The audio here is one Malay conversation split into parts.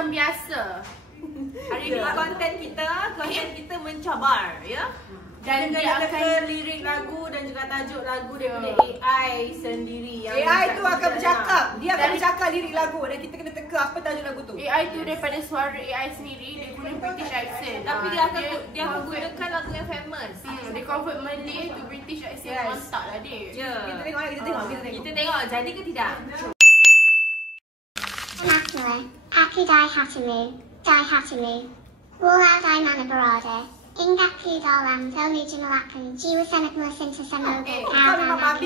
macam biasa. Hari ini konten kita mencabar, ya. Dan dia akan lirik lagu dan juga tajuk lagu daripada AI sendiri. AI tu akan bercakap. Dia akan bercakap lirik lagu dan kita kena teka apa tajuk lagu tu. AI tu daripada suara AI sendiri, dia guna British accent. Tapi dia akan gunakan lagu yang famous. Dia convert Malay to British accent. Mantap lah dia. Kita tengok. Kita tengok jadi ke tidak. Immaculate, Aku Dai Hatamu, Wala Dai Mana Barada, Ingaku Dalam, Tolu Jumalakan, Jiwa Senak Musinta Semoga, Aku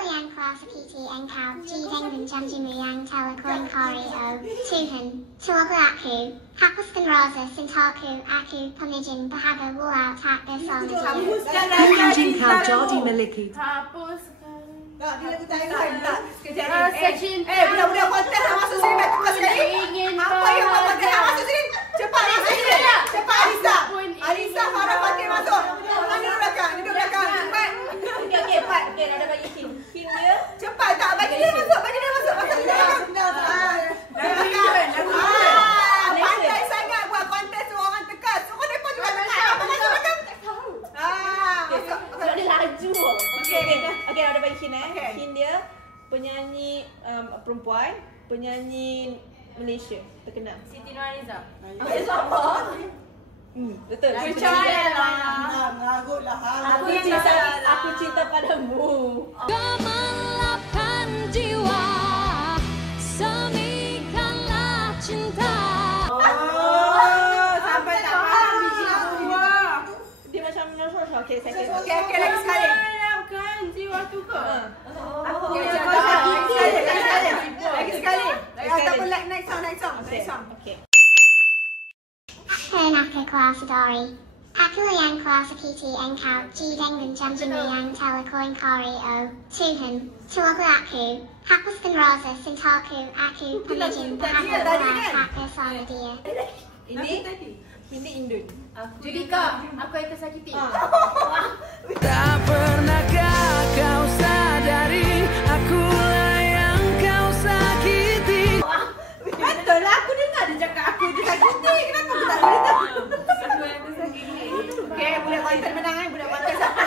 Yang Kuasa Piti Engkau, Jidengin Jamjimu Yang Telecoin Kari O, Tuhan, Tuaga Aku, Hapuskan Raza, Sintaku, Aku, Pamijin, Bahaga, Wala Tak Bersama. Pinjing Kau Jadi Miliki. Tak, dia lagu tak sekejap. Budak-budak konten nak masuk sini, baik tukar sekali. Apa yang buat konten nak masuk sini? Cepat masuk sini. Cepat Alisa, Farah Fatih masuk. Duduk belakang. Cepat. Okey, Pat. Okey, dah ada bagi pin dia. Cepat tak, bagi dia masuk. Masuk belakang. Pandai sangat buat konten suruh orang tekan. Suruh mereka juga tekan. Apa masuk belakang? Dia laju. Okey, ada bagi Hin Hin dia penyanyi perempuan, penyanyi Malaysia terkenal. Siti Nurhaliza. Siapa? Betul. Percayalah. Mengarutlah. Aku cinta padamu. Gemerlapkan jiwa, semikanlah cinta. Sampai tak faham biji dua. Dia macam Nurhaliza. Okey, lagi sekali. Kan jiwa tu ke? Lagi sekali. Ataupun next song. Okey. Aku Naka Kuasa Dari, Aku Yang Kuasa Piti Engkau, Jidengin Jamjimu Yang Telecoin Kari O, Tuhan, Tuaga Aku, Hapuskan Raza, Sintaku, Aku, Pamijin, Bahaga, Wala Tak Bersama Dia. Ini Indun. Judika, aku yang tersakiti. Tak pernahkah kau sadari akulah yang kau sakiti. Betul lah, aku dengar dia cakap aku tersakiti. Kenapa aku tak boleh tahu? Okey, budak konten menang budak konten satu.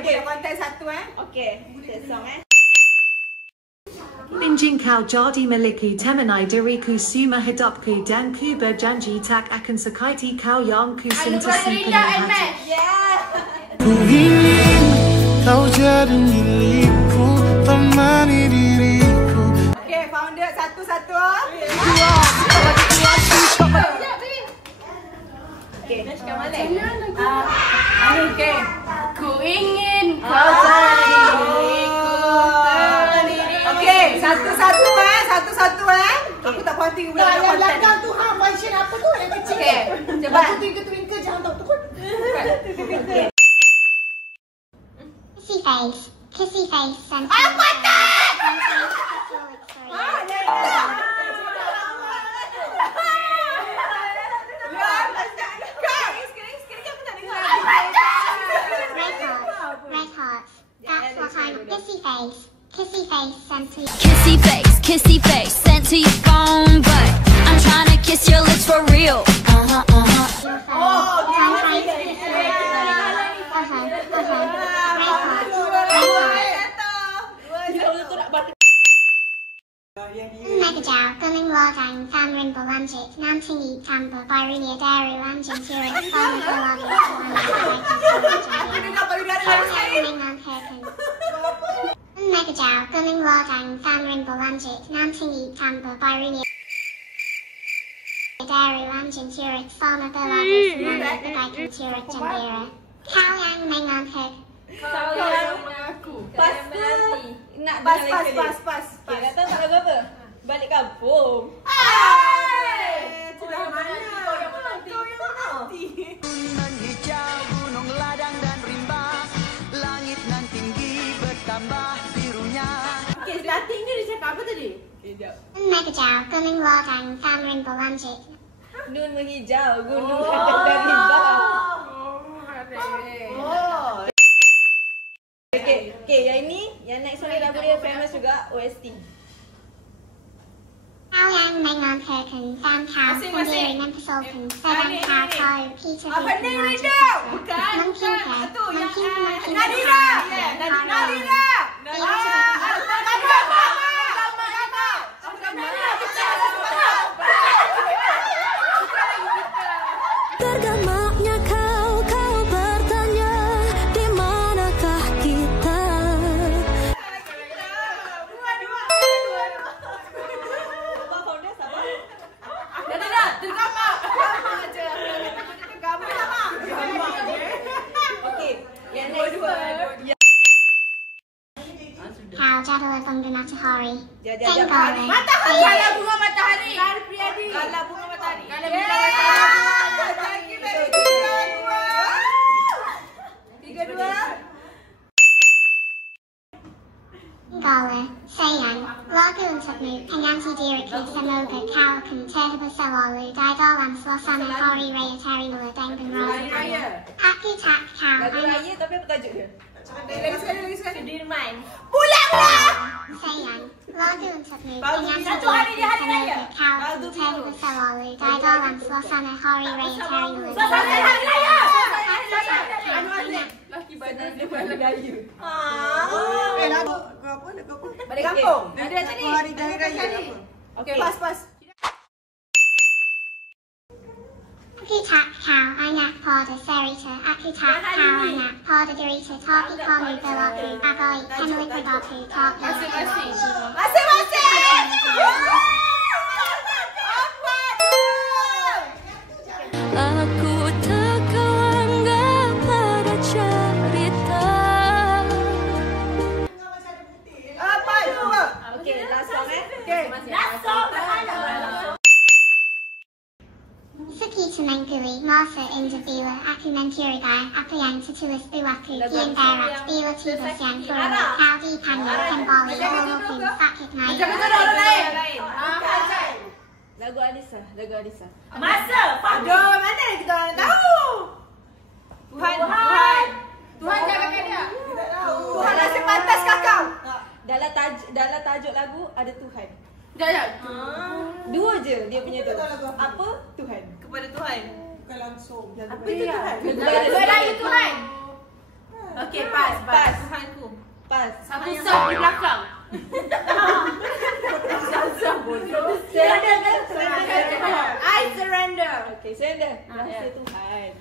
Budak konten satu Okey, song Pinjing Kau Jadi Miliki Temenai Diriku Suma Hidupku Dan Kuba Janji Tak Akan Sakaiti Kau Yang Kusinta Simpan Hati. Ku ingin kau jadi milikku, temani diriku. Okey, founder satu-satu. Okey, Nashka Malik. Okey. Ku ingin kau jadi milikku. Okey, satu-satu. Aku tak puas hati budak konten. Belakang tu function apa tu yang kecil. Okey, cepat. Twinkle jangan tahu tu. Okey. Kissy face, and Apa tak? Red hearts. That's what I'm. Kissy face, sent to you. Kissy face, sent to your phone, but I'm trying to kiss your lips for real. Your phone. Megajau, Guling Wadang, Famrin Balanjit, Nantingi, Tamba, Byrinia Daru, Anjin Turin, Farmer Balagi, Megajau, Guling Wadang, Famrin Balanjit, Nantingi, Tamba, Byrinia Daru, Anjin Turin, Farmer Balagi, Samana, Bagaikan Turin, Jambira, Kau Yang Mengan Heg. Kau yang mengaku. Pas Okey, dah tahu tak lagu apa? Balik kampung. Sudah mana? Kau yang menanti. Gunung hijau, gunung ladang dan rimba, langit nan tinggi bertambah birunya. Okey, starting ni dia cakap apa tadi? Megajau, Guling Wadang, Famrin Balanjit. Nun menghijau, gunung ladang dan rimba. Okey, yang ini Yang next one lagu dia famous juga, OST. Cao Yang Mengon Kirken Sam Cao Sendiri Mempersolken Sedang Cao Kau Peter Pening Rida. Bukan. Tu yang Nadira. Nadira. Tergemaknya kau bertanya di manakah kita. Abang founder sabar. Dah. Tergamak. Tergamak. Okey, yang next one. Cao Jadala Bunga Matahari Jajah. Tenggara Matahari. Kala bunga matahari. Kala Priyadi. Kala bunga matahari. Kala bunga matahari. Tiga dua. Tenggara Sayang Lagu Untukmu Penganti Diriku Semoga Kau akan terhibur selalu di dalam suasana hari raya Tarimula dengan Rosa. Aku tak kau Lagu hanya raya tapi apa tajuk dia? Lagi sekali. Sudirman. sayang. Lagu untukmu Bagus. Penganti Satu hari dia hari raya. Diriku Kau akan Lagu terhibur selalu di dalam suasana hari raya Tarimula Suasana hari raya. Laki badan dia balik raya. Lagu apa? Balik kampung. Ada tadi. Hari Jaya Raya. Okey, pas. Aku tak kau anak pada cerita. Aku tak kau anak pada derita. Tapi kamu berlaku abai penuh berbatu. Tapi Masing-masing. jiwa. Masing-masing. Aku tak kau anggap pada cerita. Apa itu? Okey, last song Okey. Sekitar mengkuli masa indah bila aku mencurigai apa yang tertulis buku kian barat bila tugas yang perlu kau dipanggil kembali walaupun sakit naik. Jangan orang lain. Lagu Alisa. Aduh, mana yang kita orang tahu? Tuhan jagakan dia. Tuhan rasa pantas kakak. Dalam tajuk lagu ada Tuhan. Jap. Dua je dia punya tu. Apa? Tuhan. Kepada Tuhan. Bukan langsung. Apa itu Tuhan? Beraya Tuhan. Okey, pas. Tuhanku. Pas. Aku sah di belakang. Surrender. I surrender. Okey, surrender. Rahsia Tuhan.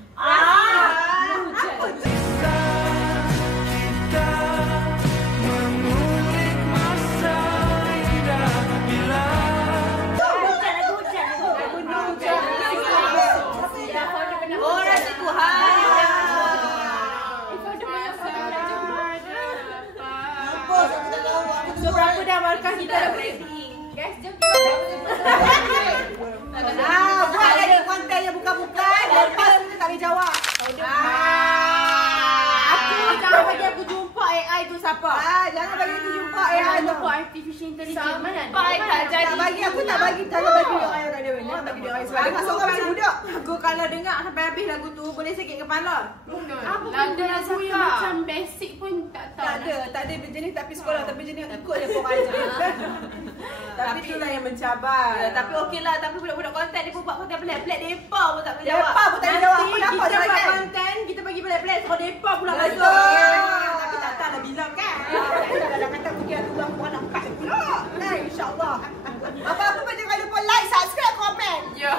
Oh, rasa Tuhan. So, berapa dah markah kita? Guys, jom buat lagi konten yang bukan-bukan. Lepas kita tak boleh jawab. Aku jangan bagi aku jumpa AI tu siapa? Jangan bagi aku jumpa AI tu. Aku artificial intelligence mana? Tak bagi aku tak bagi jangan bagi dia AI kat dia. Jangan bagi dia AI sebab dia masuk orang masih budak. Aku kalau dengar sampai habis lagu tu boleh sakit kepala. Apa lagu yang macam basic pun tak tahu. Tak ada jenis tapi sekolah tapi jenis ikut je pun aja. Tapi itulah yang mencabar. Tapi okeylah, tapi budak-budak konten dia pun buat konten pelik-pelik, depa pun tak boleh jawab. Depa pun tak boleh jawab. Apa dapat kita buat konten, kita bagi pelik-pelik so depa pula masuk. Tapi tak tahu dah bilang kan. Kalau kata pergi aku buat aku nak pakai pula. Insya-Allah. Apa-apa pun jangan lupa like, subscribe, komen. Yo.